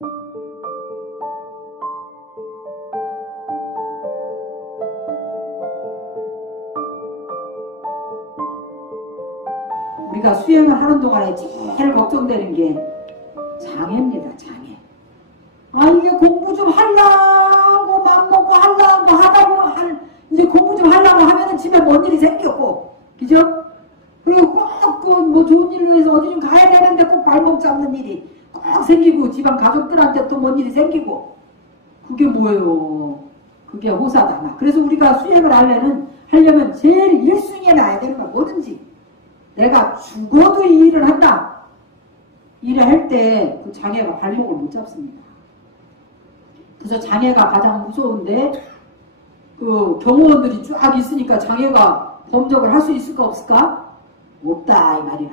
우리가 수행을 하는 동안에 제일 걱정되는 게 장애입니다. 장애. 아, 이게 공부 좀 하려고 맘먹고 하려고 하다 보면 이제 공부 좀 하려고 하면은 집에 뭔 일이 생겼고, 그죠? 그리고 꼭 뭐 좋은 일로 해서 어디 좀 가야 되는데 꼭 발목 잡는 일이 꼭 생기고, 집안 가족들한테 또 뭔 일이 생기고, 그게 뭐예요? 그게 호사다나. 그래서 우리가 수행을 하려면 제일 1순위에 놔야 되는 거야. 뭐든지. 내가 죽어도 이 일을 한다. 일을 할 때 그 장애가 발목을 못 잡습니다. 그래서 장애가 가장 무서운데, 그 경호원들이 쫙 있으니까 장애가 범접을 할 수 있을까 없을까? 없다 이 말이라.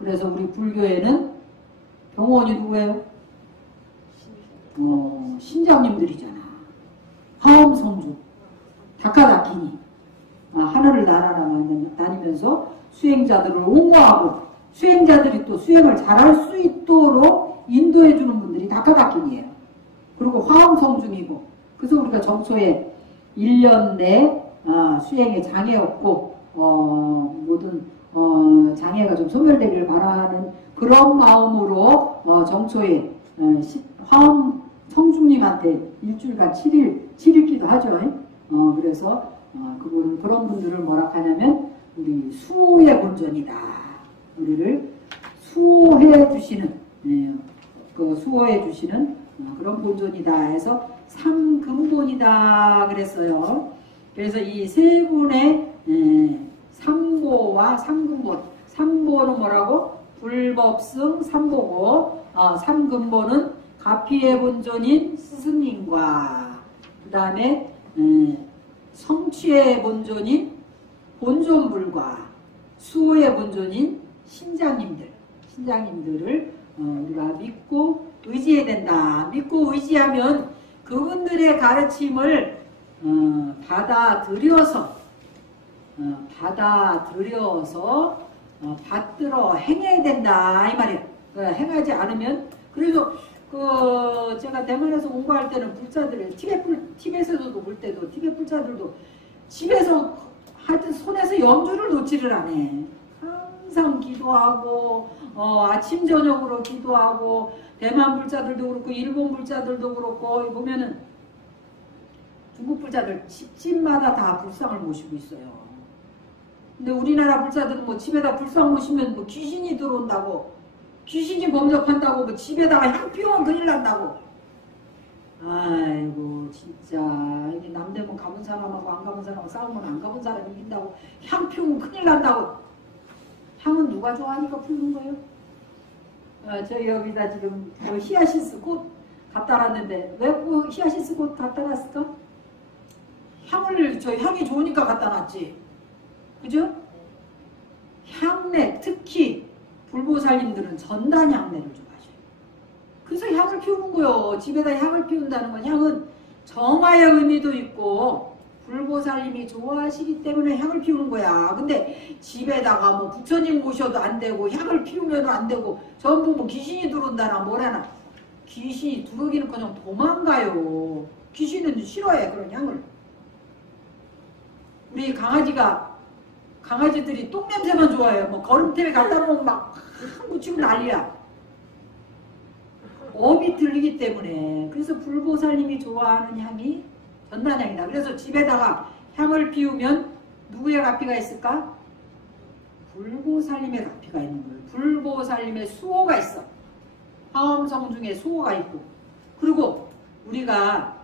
그래서 우리 불교에는 경호원이 누구예요? 신장님들이잖아. 화엄성주, 다카다키니. 하늘을 다니면서 수행자들을 옹호하고, 수행자들이 또 수행을 잘할 수 있도록 인도해주는 분들이 다카다키니예요. 그리고 화엄성중이고. 그래서 우리가 정초에 1년 내 수행에 장애 없고 모든 장애가 좀 소멸되기를 바라는 그런 마음으로 정초에 화엄 성중님한테 일주일간 7일기도 하죠. 그래서 그런 분들을 뭐라 하냐면 우리 수호의 본전이다. 우리를 수호해 주시는, 수호해 주시는 그런 본전이다 해서 삼근본이다 그랬어요. 그래서 이 세 분의 삼보와 삼근본, 삼보는 뭐라고? 불법승 삼보고, 삼근본은 가피의 본전인 스승님과 그 다음에 성취의 본전인 본존불과 수호의 본전인 신장님들을 우리가 믿고 의지해야 된다. 믿고 의지하면 그분들의 가르침을 받아들여서 받들어 행해야 된다 이 말이에요. 행하지 않으면, 그래서 제가 대만에서 공부할 때는 불자들, 티벳에서도 볼 때도 티벳 불자들도 집에서 하여튼 손에서 염주를 놓지를 않아. 항상 기도하고 아침 저녁으로 기도하고, 대만 불자들도 그렇고 일본 불자들도 그렇고 보면은 중국 불자들 집집마다 다 불상을 모시고 있어요. 근데 우리나라 불자들은 뭐 집에다 불상 모시면 뭐 귀신이 들어온다고, 귀신이 범접한다고, 뭐 집에다가 향 피우면 큰일 난다고. 아이고 진짜 이게 남대문 가본 사람하고 안 가본 사람하고 싸우면 안 가본 사람이 이긴다고, 향 피우면 큰일 난다고. 향은 누가 좋아하니까 피우는 거예요? 저희 여기다 지금 히아신스 꽃 갖다 놨는데 왜 히아신스 꽃 갖다 놨을까? 향이 좋으니까 갖다 놨지. 그죠? 향내, 특히 불보살님들은 전단 향내를 좋아하셔요. 그래서 향을 피우는 거예요. 집에다 향을 피운다는 건, 향은 정화의 의미도 있고 불보살님이 좋아하시기 때문에 향을 피우는 거야. 근데 집에다가 뭐 부처님 모셔도 안 되고 향을 피우면 안 되고 전부 뭐 귀신이 들어온다나 뭐라나. 귀신이 들어오기는 그냥 도망가요. 귀신은 싫어해 그런 향을. 우리 강아지들이 똥냄새만 좋아해요. 뭐 거름템에 갖다 놓으면 막 묻히고 난리야. 업이 들리기 때문에. 그래서 불보살님이 좋아하는 향이 전단향이다. 그래서 집에다가 향을 피우면 누구의 가피가 있을까? 불보살님의 가피가 있는 거예요. 불보살님의 수호가 있어. 화엄성 중에 수호가 있고. 그리고 우리가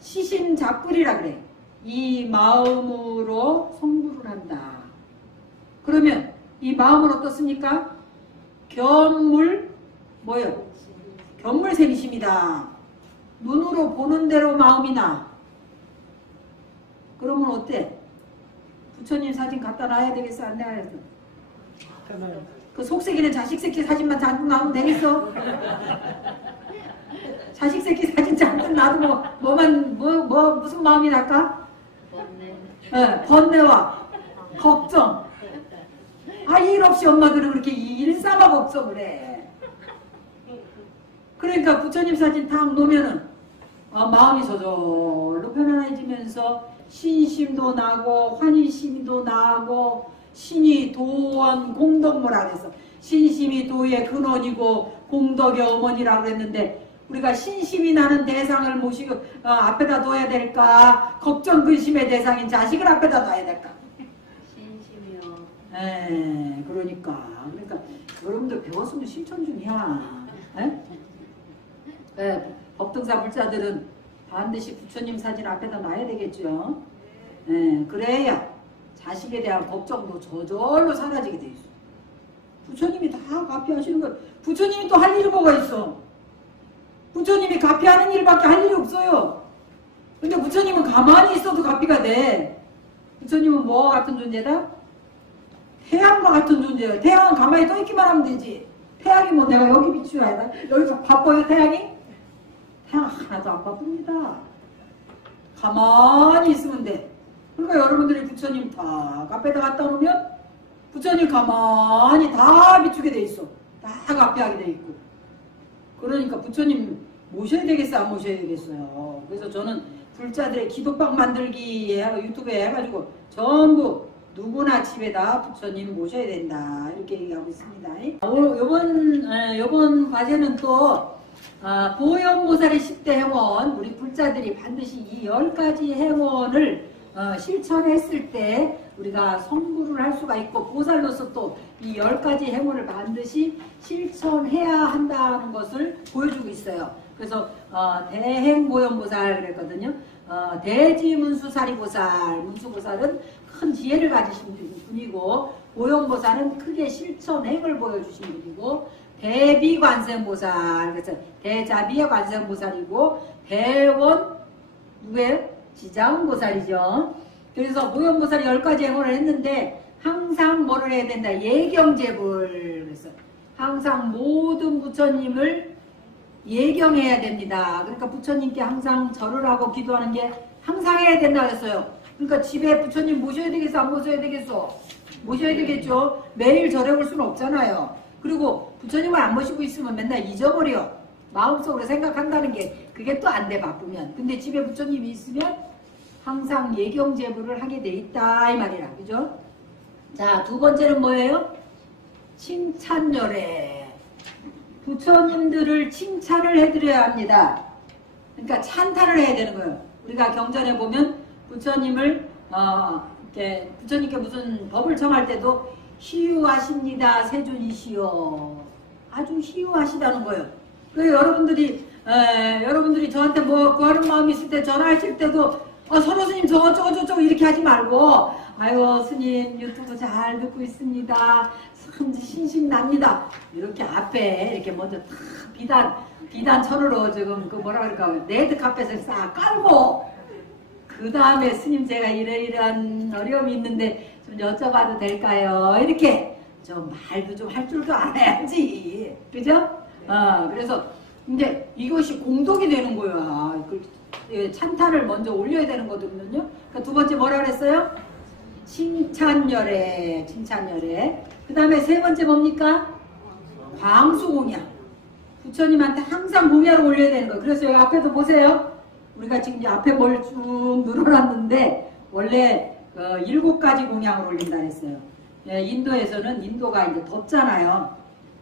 시심작불이라 그래. 이 마음으로 성불을 한다. 그러면 이 마음은 어떻습니까? 견물 뭐요? 견물생심이다. 눈으로 보는 대로 마음이 나. 그러면 어때? 부처님 사진 갖다 놔야 되겠어? 안 놔야 되겠어? 그 속색이는 자식 새끼 사진만 잔뜩 놔두면 되겠어? 자식 새끼 사진 잔뜩 놔두면 무슨 마음이 날까? 번뇌와 걱정. 일 없이 엄마들은 그렇게 일삼아 걱정을 해. 그러니까 부처님 사진 탁 놓으면은 마음이 저절로 편안해지면서 신심도 나고 환희심도 나고 신이 도원 공덕무라 그래서 신심이 도의 근원이고 공덕의 어머니라고 그랬는데 우리가 신심이 나는 대상을 모시고 앞에다 둬야 될까? 걱정 근심의 대상인 자식을 앞에다 둬야 될까? 신심이요. 네, 그러니까 여러분들 배웠으면 실천 중이야. 네, 법등사 불자들은 반드시 부처님 사진 앞에다 놔야 되겠죠. 네, 그래야 자식에 대한 걱정도 저절로 사라지게 돼 있어. 부처님이 다 가피하시는 거. 부처님이 또 할 일이 뭐가 있어? 부처님이 가피하는 일밖에 할 일이 없어요. 근데 부처님은 가만히 있어도 가피가 돼. 부처님은 뭐 같은 존재다? 태양과 같은 존재예요. 태양은 가만히 떠 있기만 하면 되지. 태양이 뭐 내가 여기 비추어야 돼? 여기서 바빠요 태양이? 태양 하나도 안 바쁩니다. 가만히 있으면 돼. 그러니까 여러분들이 부처님 다 카페에다 갖다 놓으면 부처님 가만히 다 비추게 돼 있어. 다 카페하게 돼 있고. 그러니까 부처님 모셔야 되겠어 안 모셔야 되겠어요. 그래서 저는 불자들의 기도방 만들기 유튜브에 해가지고 전부 누구나 집에다 부처님 모셔야 된다 이렇게 얘기하고 있습니다. 요번 과제는 또 보현보살의 10대 행원 우리 불자들이 반드시 이 10가지 행원을 실천했을 때 우리가 성불을 할 수가 있고 보살로서 또 이 10가지 행원을 반드시 실천해야 한다는 것을 보여주고 있어요. 그래서 대행보현보살 그랬거든요. 대지문수사리보살, 문수보살은 큰 지혜를 가지신 분이고 보현보살은 크게 실천행을 보여주신 분이고 대비관세음보살 그래서 대자비의 관세음보살이고 대원 누구예요? 지자음보살이죠. 그래서 보현보살이 10가지 행원을 했는데 항상 뭐를 해야 된다? 예경제불. 그래서 항상 모든 부처님을 예경해야 됩니다. 그러니까 부처님께 항상 절을 하고 기도하는 게 항상 해야 된다 그랬어요. 그러니까 집에 부처님 모셔야 되겠어? 안 모셔야 되겠어? 모셔야 되겠죠. 매일 절해볼 수는 없잖아요. 그리고 부처님을 안 모시고 있으면 맨날 잊어버려. 마음속으로 생각한다는 게 그게 또 안 돼 바쁘면. 근데 집에 부처님이 있으면 항상 예경제불을 하게 돼 있다 이 말이라. 그죠? 자, 두 번째는 뭐예요? 칭찬열애. 부처님들을 칭찬을 해드려야 합니다. 그러니까 찬탄을 해야 되는 거예요. 우리가 경전에 보면 부처님을 이렇게 부처님께 무슨 법을 청할 때도 희유하십니다. 세존이시여. 아주 희유하시다는 거예요. 그래서 여러분들이 저한테 뭐 구하는 마음이 있을 때 전화하실 때도 선호 스님 저거 이렇게 하지 말고 아유 스님 유튜브 잘 듣고 있습니다. 참 신신납니다. 이렇게 앞에 이렇게 먼저 탁 비단 천으로 지금 그 뭐라 그럴까 레드 카펫을 싹 깔고 그 다음에 스님 제가 이러이러한 어려움이 있는데 좀 여쭤봐도 될까요? 이렇게 좀 말도 좀 할 줄도 알아야지. 그죠? 그래서 이제 이것이 공덕이 되는 거야. 찬탄을 먼저 올려야 되는 거거든요. 그러니까 두 번째 뭐라 그랬어요? 칭찬열애. 그 다음에 세 번째 뭡니까? 광수공양. 부처님한테 항상 공양을 올려야 되는 거예요. 그래서 여기 앞에도 보세요. 우리가 지금 이제 앞에 뭘 쭉 늘어놨는데 원래 7가지 공양을 올린다 했어요. 인도에서는 인도가 이제 덥잖아요.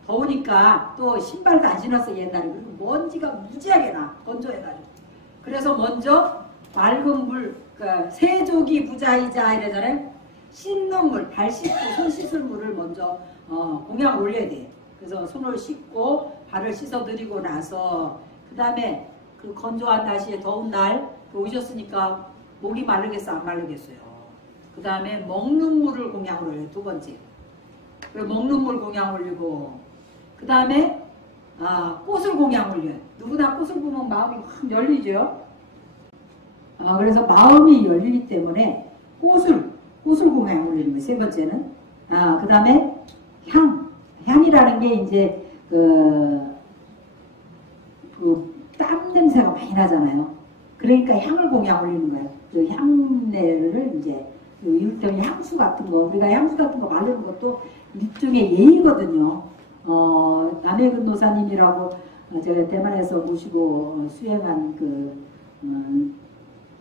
더우니까 또 신발도 안 신었어 옛날에. 그리고 먼지가 무지하게 나 건조해가지고. 그래서 먼저 맑은 물, 세족이 부자이자 이러잖아요. 씻는 물, 발 씻고 손 씻을 물을 먼저 공양을 올려야 돼. 그래서 손을 씻고 발을 씻어드리고 나서 그 다음에 그 건조한 날씨에 더운 날 오셨으니까 목이 마르겠어 안 마르겠어요. 그 다음에 먹는 물을 공양을 올려요. 두 번째. 그리고 먹는 물 공양 올리고 그 다음에 꽃을 공양 올려요. 누구나 꽃을 보면 마음이 확 열리죠. 그래서 마음이 열리기 때문에 꽃을 공양 올리는 거예요. 세 번째는. 그 다음에 향이라는 게 이제 땀 냄새가 많이 나잖아요. 그러니까 향을 공양 올리는 거예요. 그 향내를 이제 이를테면 향수 같은 거, 우리가 향수 같은 거 바르는 것도 일종의 예의거든요. 남해근노사님이라고 제가 대만에서 모시고 수행한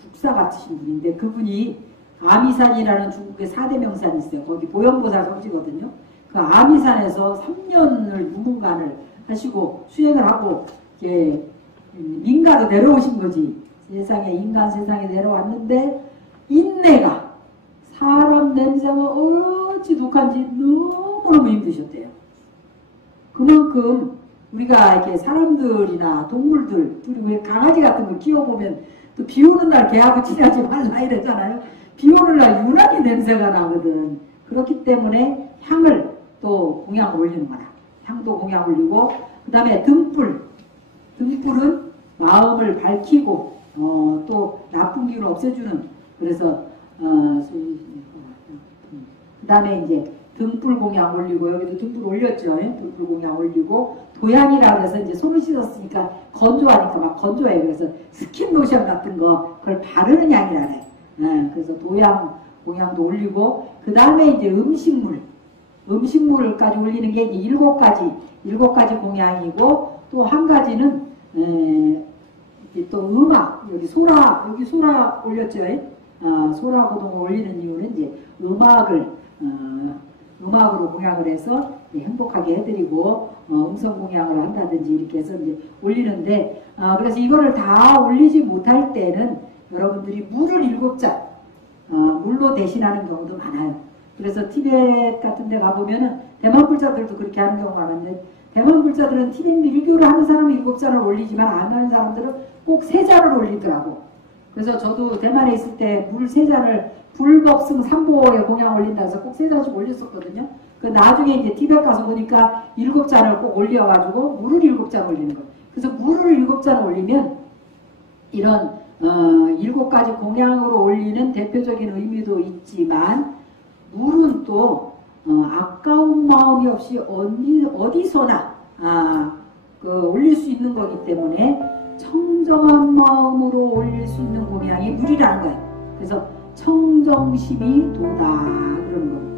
국사 같으신 분인데, 그분이 아미산이라는 중국의 4대 명산이 있어요. 거기 보현보살 성지거든요. 그 아미산에서 3년을 무문관을 하시고 수행을 하고 이제 인가로 내려오신 거지. 세상에, 인간 세상에 내려왔는데 인내가, 사람 냄새가 어찌 독한지 너무너무 힘드셨대요. 그만큼 우리가 이렇게 사람들이나 동물들, 그리고 왜 강아지 같은 거 키워보면 또 비 오는 날 개하고 친하지 말라 이러잖아요. 비 오는 날 유난히 냄새가 나거든. 그렇기 때문에 향을 또 공양 올리는 거라. 향도 공양 올리고, 그 다음에 등불. 등불은 마음을 밝히고 또 나쁜 기운을 없애주는, 그래서 그 다음에 이제 등불 공양 올리고, 여기도 등불 올렸죠. 등불 공양 올리고, 도양이라고 해서 이제 손을 씻었으니까 건조하니까 막 건조해. 그래서 스킨 로션 같은 거 그걸 바르는 향이라 해. 그래서 도양 공양도 올리고, 그 다음에 이제 음식물까지 올리는 게 이제 7가지 공양이고, 또 한 가지는 또 음악, 여기 소라 올렸죠. 소라 고동을 올리는 이유는 이제 음악으로 공양을 해서 행복하게 해드리고, 음성 공양을 한다든지 이렇게 해서 이제 올리는데, 그래서 이거를 다 올리지 못할 때는 여러분들이 물을 7잔, 물로 대신하는 경우도 많아요. 그래서 티벳 같은 데 가보면은 대만 불자들도 그렇게 하는 경우가 많은데, 대만 불자들은 티벳 밀교를 하는 사람은 7잔을 올리지만 안 하는 사람들은 꼭 3잔을 올리더라고. 그래서 저도 대만에 있을 때 물 3잔을 불법승 3보에 공양 올린다 해서 꼭 3잔씩 올렸었거든요. 그 나중에 이제 티벳 가서 보니까 7잔을 꼭 올려가지고 물을 7잔 올리는 거예요. 그래서 물을 7잔 올리면 이런 7가지 공양으로 올리는 대표적인 의미도 있지만, 물은 또 아까운 마음이 없이 어디서나 올릴 수 있는 거기 때문에 청정한 마음으로 올릴 수 있는 공양이 물이라는 거예요. 그래서 청정심이 도다 그러는 겁니다.